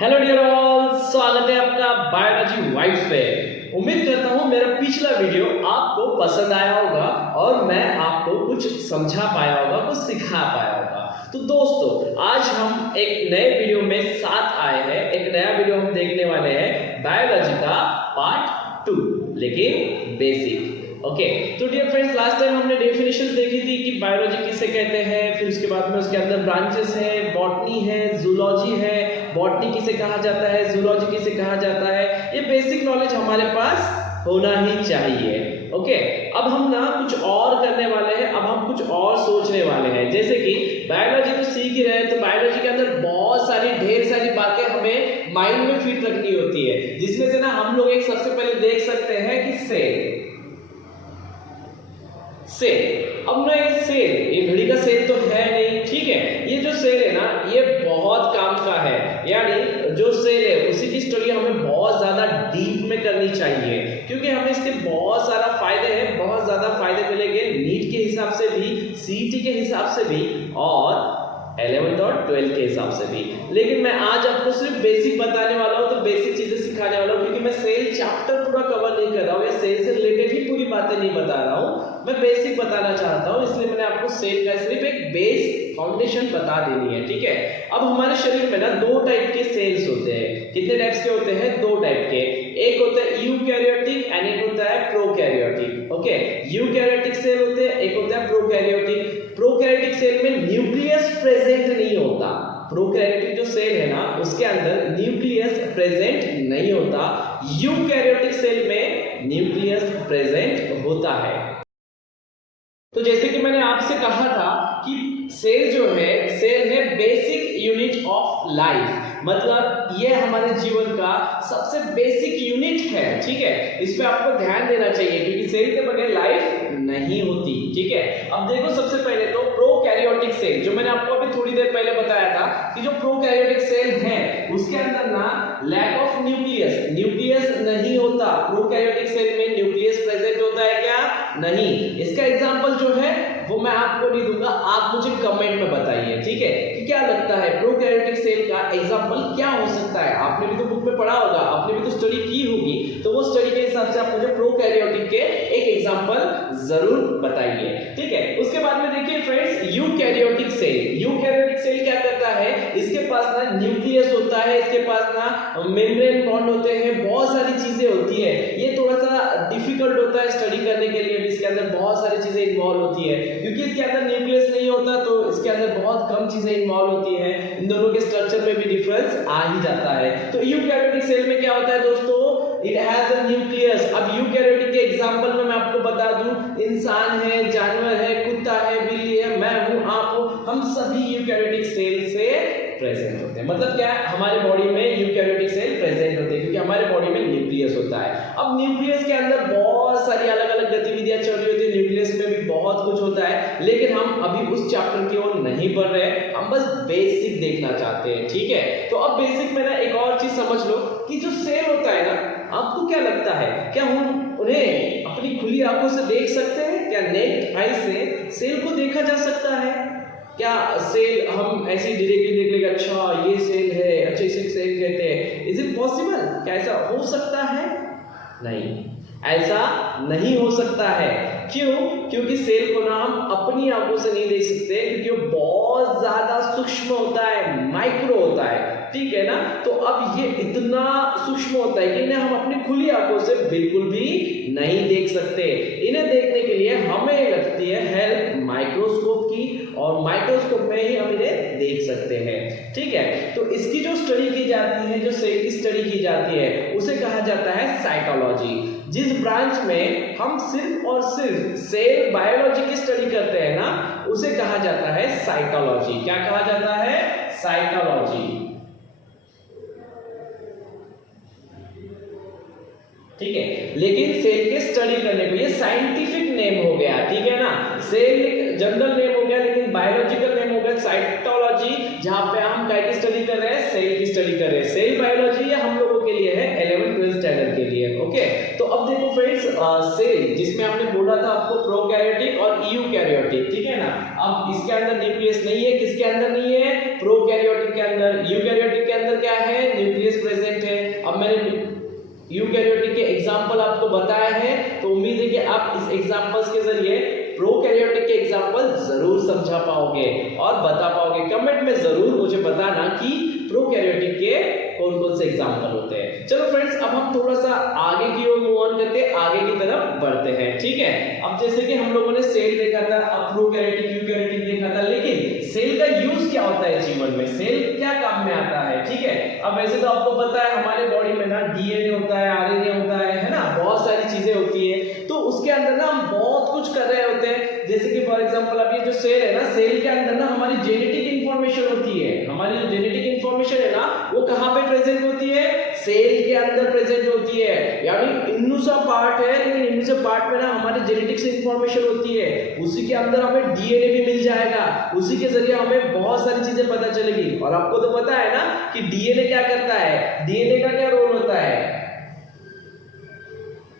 Hello dear all, स्वागत है आपका बायोलॉजी वाइब्स पे। उम्मीद करता हूँ मेरा पिछला वीडियो आपको पसंद आया होगा और मैं आपको कुछ समझा पाया होगा, कुछ सिखा पाया होगा। तो दोस्तों, आज हम एक नए वीडियो में साथ आए हैं। एक नया वीडियो हम देखने वाले हैं बायोलॉजी का पार्ट 2, लेकिन बेसिक। ओके, तो डियर फ्रेंड्स, लास्ट टाइम हमने डेफिनेशंस देखी थी कि बायोलॉजी किसे कहते हैं, फिर उसके बाद में उसके अंदर ब्रांचेस है, बॉटनी है, जूलॉजी है, बॉटनी किसे कहा जाता है, जूलॉजी किसे कहा जाता है। ये बेसिक नॉलेज हमारे पास होना ही चाहिए। ओके, अब हम ना कुछ और करने वाले हैं, अब हम कुछ और सोचने वाले हैं। जैसे कि बायोलॉजी तो सीख ही रहे हैं, तो बायोलॉजी के अंदर बहुत सारी ढेर सारी बातें हमें माइंड में फिट रखनी होती है, जिसमें से ना हम लोग एक सबसे पहले देख सकते हैं कि सेल। अब ना ये घड़ी का सेल तो है नहीं, ठीक है। ये जो सेल है ना, ये बहुत काम का है। यानी जो सेल है उसी की स्टडी हमें बहुत ज्यादा डीप में करनी चाहिए, क्योंकि हमें इसके बहुत सारा फायदे हैं, बहुत ज्यादा फायदे मिलेंगे नीट के हिसाब से भी, सीईटी के हिसाब से भी और 11th और 12th के हिसाब से भी। लेकिन मैं आज आपको सिर्फ बेसिक बताने वाला हूँ, तो बेसिक चीजें सिखाने वाला हूँ, क्योंकि मैं सेल चैप्टर पूरा कवर नहीं कर रहा हूँ या सेल से रिलेटेड ही पूरी बातें नहीं बता रहा हूँ। मैं बेसिक बताना चाहता हूँ, इसलिए मैंने आपको सेल का सिर्फ एक बेस फाउंडेशन बता देनी है, ठीक है। अब हमारे शरीर में ना दो टाइप के सेल्स होते हैं। कितने टाइप्स के होते हैं? दो टाइप के। एक होता है यूकैरियोटिक एंड एक होता है प्रोकैरियोटिक। ओके, यूकैरियोटिक सेल होते हैं, एक होता है प्रोकैरियोटिक। प्रोकैरियोटिक सेल में न्यूक्लियस प्रेजेंट नहीं होता। प्रोकैरियोटिक जो सेल है ना, उसके अंदर न्यूक्लियस प्रेजेंट नहीं होता। यूकैरियोटिक सेल में न्यूक्लियस प्रेजेंट होता है। तो जैसे कि मैंने आपसे कहा था कि सेल जो है, सेल है बेसिक यूनिट ऑफ लाइफ। मतलब ये हमारे जीवन का सबसे बेसिक यूनिट है, ठीक है। इस पे आपको ध्यान देना चाहिए, क्योंकि सेल के बगैर लाइफ नहीं होती, ठीक है। अब देखो, सबसे पहले तो प्रोकैरियोटिक सेल, जो मैंने आपको अभी थोड़ी देर पहले बताया था कि जो प्रोकैरियोटिक सेल है उसके अंदर ना लैक ऑफ न्यूक्लियस नहीं होता। प्रोकैरियोटिक सेल में न्यूक्लियस प्रेजेंट होता है क्या? नहीं। इसका एग्जांपल जो है वो मैं आपको नहीं दूंगा, आप मुझे कमेंट में बताइए, ठीक है, कि क्या लगता है प्रोकैरियोटिक सेल का एग्जांपल क्या हो सकता है। आपने भी तो बुक में पढ़ा होगा, आपने भी तो स्टडी की होगी, तो वो स्टडी के हिसाब से आप मुझे प्रोकैरियोटिक के एक एग्जांपल जरूर बताइए, ठीक है। उसके बाद में देखिए फ्रेंड्स, यूकैरियोटिक सेल क्या करता है? इसके पास ना न्यूक्लियस होता है, इसके पास ना मेम्ब्रेन बॉन्ड होते हैं, बहुत सारी चीजें होती है। ये थोड़ा सा डिफिकल्ट होता है स्टडी करने के लिए, इसके अंदर बहुत सारी चीजें इन्वॉल्व होती है, क्योंकि इसके अंदर न्यूक्लियस नहीं होता, तो इसके अंदर बहुत कम चीजें इन्वॉल्व होती है। इन दोनों के स्ट्रक्चर में भी डिफरेंस आ ही जाता है। तो यूकैरियोटिक सेल में क्या होता है दोस्तों? It has a nucleus. अब यूकैरियोटिक के एग्जांपल में मैं आपको बता दूं, इंसान है, जानवर है, कुत्ता है, बिल्ली है, मैं हूं, आप हो, हम सभी यूकैरियोटिक सेल से प्रेजेंट होते हैं। मतलब क्या है, हमारे बॉडी में यूकैरियोटिक सेल प्रेजेंट होते हैं, क्योंकि हमारे बॉडी में न्यूक्लियस होता है। अब न्यूक्लियस के अंदर बहुत सारी अलग अलग गतिविधियां चल रही होती है, न्यूक्लियस में भी बहुत कुछ होता है, लेकिन हम अभी उस चैप्टर की ओर नहीं बढ़ रहे हैं, हम बस बेसिक देखना चाहते हैं, ठीक है। तो अब बेसिक में ना एक और चीज समझ लो कि जो सेल होता है ना, आपको क्या लगता है, क्या हम उन्हें अपनी खुली आंखों से देख सकते हैं? क्या नेक्ड आई से सेल को देखा जा सकता है? क्या सेल हम ऐसे डायरेक्टली देख लेंगे, अच्छा ये सेल है, अच्छा इसे सेल कहते हैं? Is it possible? क्या ऐसा हो सकता है? नहीं, ऐसा नहीं हो सकता है। क्यों? क्योंकि सेल को ना हम अपनी आंखों से नहीं देख सकते, क्योंकि वो बहुत ज्यादा सूक्ष्म होता है, माइक्रो होता है, ठीक है ना। तो अब ये इतना सूक्ष्म होता है कि इन्हें हम अपनी खुली आंखों से बिल्कुल भी नहीं देख सकते। इन्हें देखने के लिए हमें लगती है हेल्प माइक्रोस्कोप की, और माइक्रोस्कोप में ही हम इन्हें देख सकते हैं, ठीक है। तो इसकी जो स्टडी की जाती है, जो सेल की स्टडी की जाती है, उसे कहा जाता है साइटोलॉजी। जिस ब्रांच में हम सिर्फ और सिर्फ सेल बायोलॉजी की स्टडी करते हैं ना, उसे कहा जाता है साइटोलॉजी। क्या कहा जाता है? साइटोलॉजी, ठीक है। लेकिन सेल के स्टडी करने को, ये साइंटिफिक नेम हो गया, ठीक है ना। सेल एक जनरल नेम हो गया, लेकिन बायोलॉजिकल नेम हो गया साइटोलॉजी, जहां पे हम क्या की स्टडी कर रहे हैं? सेल की स्टडी कर रहे हैं। सेल बायोलॉजी ये हम लोगों के लिए है 11th 12th स्टैंडर्ड के लिए, ओके। तो अब देखो फ्रेंड्स, सेल जिसमें आपने बोला था आपको प्रोकैरियोटिक और यूकैरियोटिक, ठीक है ना। अब इसके अंदर न्यूक्लियस नहीं है, किसके अंदर नहीं है? प्रोकैरियोटिक के अंदर। यूकैरियोटिक के अंदर क्या है? न्यूक्लियस अब मैंने यूकैरियोटिक के एग्जाम्पल आपको बताए हैं, तो उम्मीद है कि आप इस एग्जाम्पल्स के जरिए प्रोकैरियोटिक के एग्जाम्पल जरूर समझा पाओगे और बता पाओगे। कमेंट में जरूर मुझे बताना कि प्रोकैरियोटिक के कौन कौन से एग्जाम्पल होते हैं। चलो फ्रेंड्स, अब हम थोड़ा सा आगे की ओर मूव ऑन करते हैं, आगे की तरफ बढ़ते हैं, ठीक है। अब जैसे कि हम लोगों ने सेल देखा था, अब प्रोकैरियोटिक यूकैरियोटिक देखा था, लेकिन सेल का यूज क्या होता है जीवन में, सेल क्या काम में आता है, ठीक है। अब वैसे तो आपको पता है हमारे बॉडी में ना डीएनए होता है, आरएनए होता है ना, बहुत सारी चीजें होती है, तो उसके अंदर ना हम बहुत कुछ कर रहे होते हैं। जैसे कि फॉर एग्जांपल अब ये जो सेल है ना, सेल के अंदर ना हमारी जेनेटिक इंफॉर्मेशन होती है। हमारी जो जेनेटिक इंफॉर्मेशन है ना, वो कहाँ पे प्रेजेंट होती है, सेल के अंदर प्रेजेंट होती है। यानी इन्नूसा पार्ट है, लेकिन इन्नूसा पार्ट में ना हमारी जेनेटिक्स इंफॉर्मेशन होती है, उसी के अंदर हमें डीएनए भी मिल जाएगा, उसी के जरिए हमें बहुत सारी चीजें पता चलेगी। और आपको तो पता है ना कि डीएनए क्या करता है, डीएनए का क्या रोल होता है।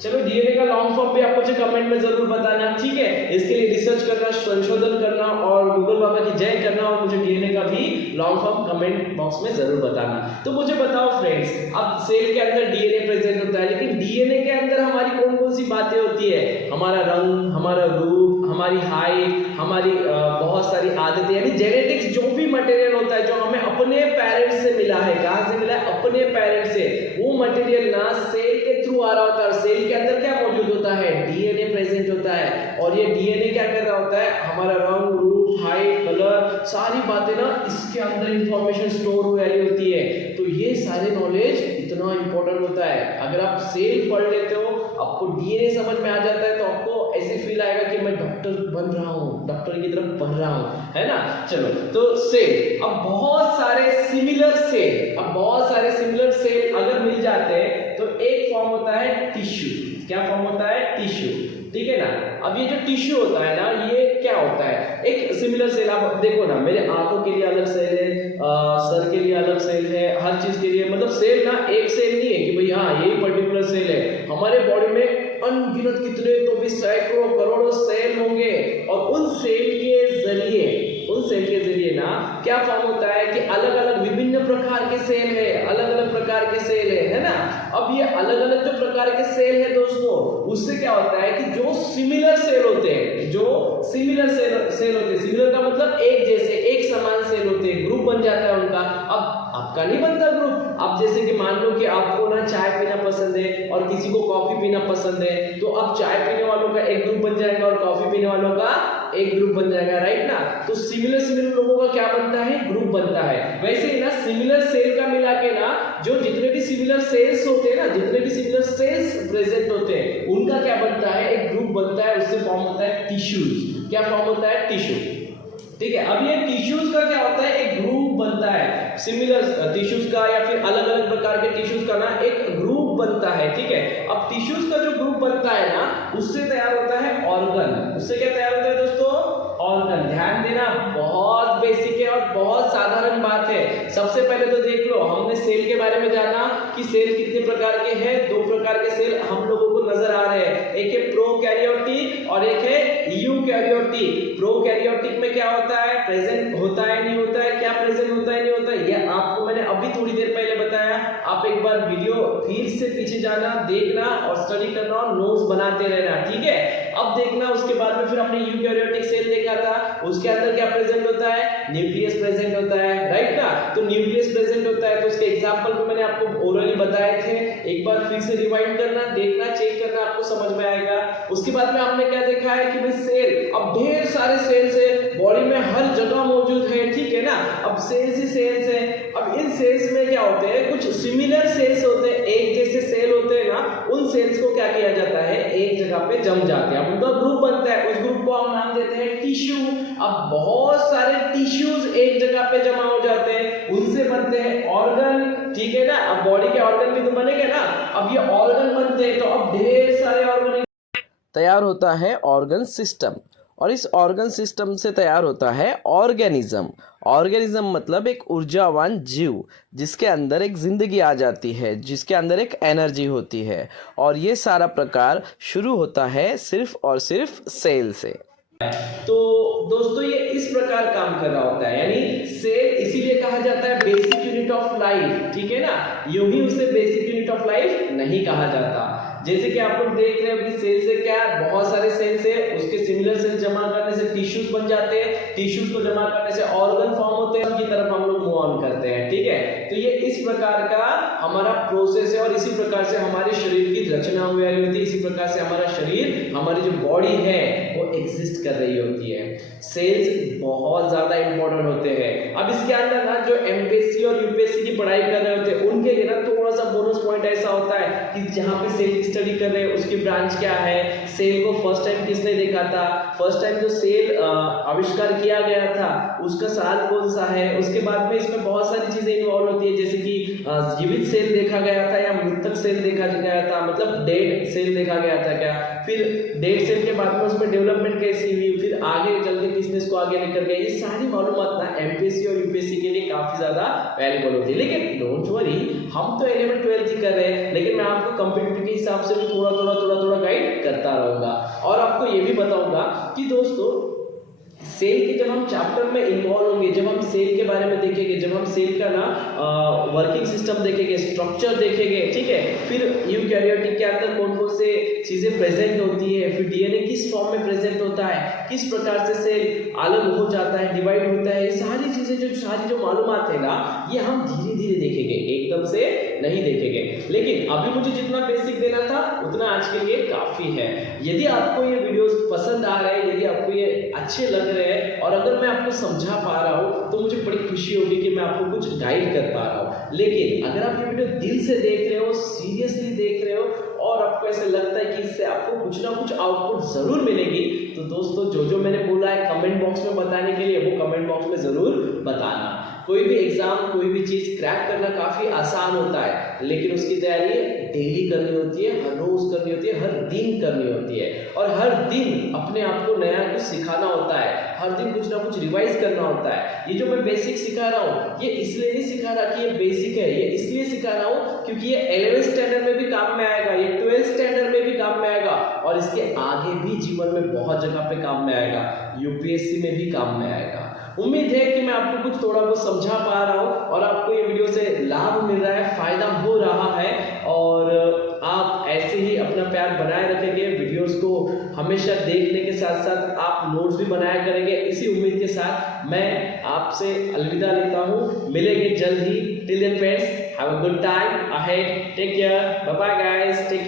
चलो डीएनए का लॉन्ग फॉर्म भी आप मुझे कमेंट में जरूर बताना, ठीक है। इसके लिए रिसर्च करना, संशोधन करना और गूगल बाबा की जय करना, और मुझे डीएनए का भी लॉन्ग फॉर्म कमेंट बॉक्स में जरूर बताना। तो मुझे बताओ फ्रेंड्स, अब सेल के अंदर डीएनए प्रेजेंट होता है, लेकिन डीएनए के अंदर हमारी कौन कौन सी बातें होती है, हमारा रंग, हमारा रूप, हमारी हाइट, हमारी बहुत सारी आदतें, यानी जेनेटिक्स जो भी मटेरियल होता है जो हमें अपने पेरेंट्स से मिला है। कहां से मिला है, अपने पेरेंट्स से। वो मटेरियल ना सेल के थ्रू आ रहा होता है, सेल के अंदर क्या मौजूद होता है, डीएनए प्रेजेंट होता है। और ये डीएनए क्या कर रहा होता है, हमारा रंग, रूप, हाइट, कलर, सारी बातें ना इसके अंदर इंफॉर्मेशन स्टोर हुई होती है। तो ये सारे नॉलेज इतना इंपॉर्टेंट होता है। अगर आप सेल पढ़ लेते हो, आपको डीएनए समझ में आ जाता है, तो आपको ऐसे फील आएगा कि मैं डॉक्टर बन रहा हूँ, डॉक्टर की तरफ बढ़ रहा हूँ, है ना। चलो, तो सेल, अब बहुत सारे सिमिलर सेल, अब बहुत सारे सिमिलर सेल अगर मिल जाते हैं तो एक फॉर्म होता है टिश्यू। क्या फॉर्म होता है, टिश्यू, ठीक है ना। अब ये जो टिश्यू होता है ना, ये क्या होता है, एक सिमिलर सेल। आप देखो ना, मेरे आंखों के लिए अलग सेल है, सर के लिए अलग सेल है, हर चीज के लिए, मतलब सेल ना एक सेल नहीं है कि भाई हाँ यही पर्टिकुलर सेल है। हमारे बॉडी में अनगिनत कितने तो भी सैकड़ों करोड़ों सेल होंगे, और उन सेल के जरिए ना क्या फॉर्म होता है कि अलग अलग विभिन्न प्रकार के सेल है, अलग अलग प्रकार के सेल है ना। अब ये अलग अलग जो प्रकार के सेल है दोस्तों, उससे क्या होता है कि जो सिमिलर सेल होते हैं, जो सिमिलर सेल होते हैं, सिमिलर का मतलब एक जैसे, एक समान सेल होते हैं, ग्रुप बन जाता है उनका। अब आपका नहीं बनता ग्रुप। अब जैसे कि मान लो कि आपको ना चाय पीना पसंद है और किसी को कॉफी पीना पसंद है, तो अब चाय पीने वालों का एक ग्रुप बन जाएगा और कॉफी पीने वालों का एक ग्रुप बन जाएगा, राइट ना। तो सिमिलर लोगों का क्या बनता है, ग्रुप बनता है। वैसे ही ना सिमिलर सेल का मिला के ना जो जितने भी सिमिलर सेल्स होते हैं ना, जितने भी सिमिलर सेल्स प्रेजेंट होते हैं, उनका क्या बनता है, एक ग्रुप बनता है, उससे फॉर्म होता है टिश्यूज। क्या फॉर्म होता है, टिश्यू, ठीक है। अब ये टिश्यूज का क्या होता है, एक ग्रुप बनता है, सिमिलर टिश्यूज का या फिर अलग अलग प्रकार के टिश्यूज का ना एक ग्रुप बनता है, ठीक है। अब टिश्यूज का जो ग्रुप बनता है ना, उससे तैयार होता है ऑर्गन। उससे क्या तैयार होता है दोस्तों, ऑर्गन। ध्यान देना, बहुत बेसिक है और बहुत साधारण बात है। सबसे पहले तो देख लो, हमने सेल के बारे में जाना कि सेल कितने प्रकार के हैं। दो प्रकार के सेल हम लोगों को नजर आ रहे हैं, एक है प्रोकैरियोटिक और एक है यूकैरियोटिक। प्रोकैरियोटिक में क्या होता है, प्रेजेंट होता है नहीं होता है, क्या प्रेजेंट होता है नहीं होता है, यह आपको मैंने अभी थोड़ी देर पहले बताया। आप एक बार वीडियो फिर से पीछे जाना, देखना और स्टडी करना और नोट्स बनाते रहना, ठीक है। अब देखना, उसके बाद में फिर हमने यूकैरियोटिक सेल देखा था, उसके अंदर क्या प्रेजेंट होता है, न्यूक्लियस प्रेजेंट होता है, राइट ना। तो न्यूक्लियस प्रेजेंट होता है, तो उसके एग्जांपल भी मैंने आपको ओरली बताए थे। एक बार फिर से रिवाइंड करना, देखना, चेक करना, आपको समझ में आएगा। उसके बाद में हमने क्या देखा है कि भाई सेल, अब ढेर सारे सेल्स है बॉडी में, हर जगह मौजूद है, ठीक है ना। अब सेल्स ही सेल्स है। अब इन सेल्स में क्या होते हैं, कुछ सिमिलर सेल्स होते हैं, एक जैसे सेल होते हैं ना, उन सेल्स को क्या किया जाता है, एक जगह पे जम जाते हैं, उनका ग्रुप बनता है, उस ग्रुप को हम नाम देते हैं टिश्यू। अब बहुत सारे टिश्यूज एक जगह पे जमा हो जाते हैं, उनसे बनते हैं ऑर्गन, ठीक है ना। अब बॉडी के ऑर्गन भी तो बनेंगे ना। अब ये ऑर्गन बनते हैं, तो अब ढेर सारे ऑर्गन तैयार होता है ऑर्गन सिस्टम, और इस ऑर्गन सिस्टम से तैयार होता है ऑर्गेनिज्म। ऑर्गेनिज्म मतलब एक ऊर्जावान जीव, जिसके अंदर एक जिंदगी आ जाती है, जिसके अंदर एक एनर्जी होती है। और ये सारा प्रकार शुरू होता है सिर्फ और सिर्फ सेल से। तो दोस्तों ये इस प्रकार काम कर रहा होता है, यानी सेल इसीलिए कहा जाता है बेसिक यूनिट ऑफ लाइफ, ठीक है ना। यूं ही उसे बेसिक यूनिट ऑफ लाइफ नहीं कहा जाता। जैसे कि आप लोग देख रहे हो कि सेल से क्या बहुत सारे सेल्स है, उसके सिमिलर सेल्स जमा करने से टिश्यूज बन जाते हैं, टिश्यूज को जमा करने से ऑर्गन फॉर्म होते हैं, उनकी तरफ हम लोग मूव ऑन करते हैं, ठीक है। तो ये इस प्रकार का हमारा प्रोसेस है और इसी प्रकार से हमारे शरीर की रचना हुई होती है, इसी प्रकार से हमारा शरीर, हमारी जो बॉडी है वो एग्जिस्ट कर रही होती है। सेल्स बहुत ज्यादा इंपॉर्टेंट होते हैं। अब इसके अंदर ना जो एमपीएससी और यूपीएससी की पढ़ाई कर रहे होते हैं उनके लिए ना थोड़ा सा बोनस पॉइंट ऐसा होता है कि जहाँ पे सेल स्टडी कर रहे हैं उसकी ब्रांच क्या है, सेल को फर्स्ट टाइम किसने देखा था, फर्स्ट टाइम जो सेल आविष्कार किया गया था उसका साल कौन सा है, उसके बाद में इसमें बहुत सारी चीजें इन्वॉल्व होती है, जैसे कि जीवित सेल देखा गया था या मृतक सेल देखा गया था, मतलब डेड सेल देखा गया था क्या, फिर डेड सेल के बाद में उसमें डेवलपमेंट कैसी हुई, फिर आगे चल के किसने इसको आगे लेकर गया, ये सारी मालूमात ना एमपीएससी और यूपीएससी के लिए काफी ज्यादा वैल्यूबल होती है। लेकिन डोंट वरी, हम तो 11th 12th ही कर रहे हैं, लेकिन मैं आपको कंप्यूटर के हिसाब से भी थोड़ा गाइड करता रहूंगा और आपको ये भी बताऊंगा कि दोस्तों सेल के जब हम चैप्टर में इन्वॉल्व होंगे, जब हम सेल के बारे में देखेंगे, जब हम सेल का ना वर्किंग सिस्टम देखेंगे, स्ट्रक्चर देखेंगे, ठीक है, फिर यूकैरियोटिक के अंदर कौन कौन से चीजें प्रेजेंट होती है, फिर डीएनए किस फॉर्म में प्रेजेंट होता है, किस प्रकार से सेल अलग हो जाता है, डिवाइड होता है, ये सारी चीजें सारी जो मालूमात है ना ये हम धीरे धीरे देखेंगे, एकदम से नहीं देखेंगे। लेकिन अभी मुझे जितना बेसिक देना था उतना आज के लिए काफी है। यदि आपको ये वीडियोस पसंद आ रहे हैं, यदि आपको ये अच्छे लग रहे हैं और अगर मैं आपको समझा पा रहा हूँ तो मुझे बड़ी खुशी होगी कि मैं आपको कुछ गाइड कर पा रहा हूँ। लेकिन अगर आप ये वीडियो दिल से देख रहे हो, सीरियसली देख रहे हो और आपको ऐसा लगता है कि इससे आपको कुछ ना कुछ आउटपुट जरूर मिलेगी, तो दोस्तों जो मैंने बोला है कमेंट बॉक्स में बताने के लिए वो कमेंट बॉक्स में जरूर बताना। कोई भी एग्जाम, कोई भी चीज क्रैक करना काफी आसान होता है, लेकिन उसकी तैयारी डेली करनी होती है, हर रोज करनी होती है, हर दिन करनी होती है और हर दिन अपने आप को नया कुछ सिखाना होता है, हर दिन कुछ ना कुछ रिवाइज करना होता है। ये जो मैं बेसिक सिखा रहा हूँ ये इसलिए नहीं सिखा रहा कि ये बेसिक है, ये इसलिए सिखा रहा हूँ क्योंकि ये 11th स्टैंडर्ड में भी काम में आएगा, ये 12th स्टैंडर्ड में भी काम में आएगा और इसके आगे भी जीवन में बहुत जगह पे काम में आएगा, यूपीएससी में भी काम में आएगा। उम्मीद है कि मैं आपको कुछ थोड़ा बहुत समझा पा रहा हूँ और आपको ये वीडियो से लाभ मिल रहा है, फायदा हो रहा है और आप ऐसे ही अपना प्यार बनाए रखेंगे। वीडियोस को हमेशा देखने के साथ साथ आप नोट्स भी बनाया करेंगे। इसी उम्मीद के साथ मैं आपसे अलविदा लेता हूँ, मिलेंगे जल्द ही। Till then friends, have a good time ahead, take care, bye bye guys, take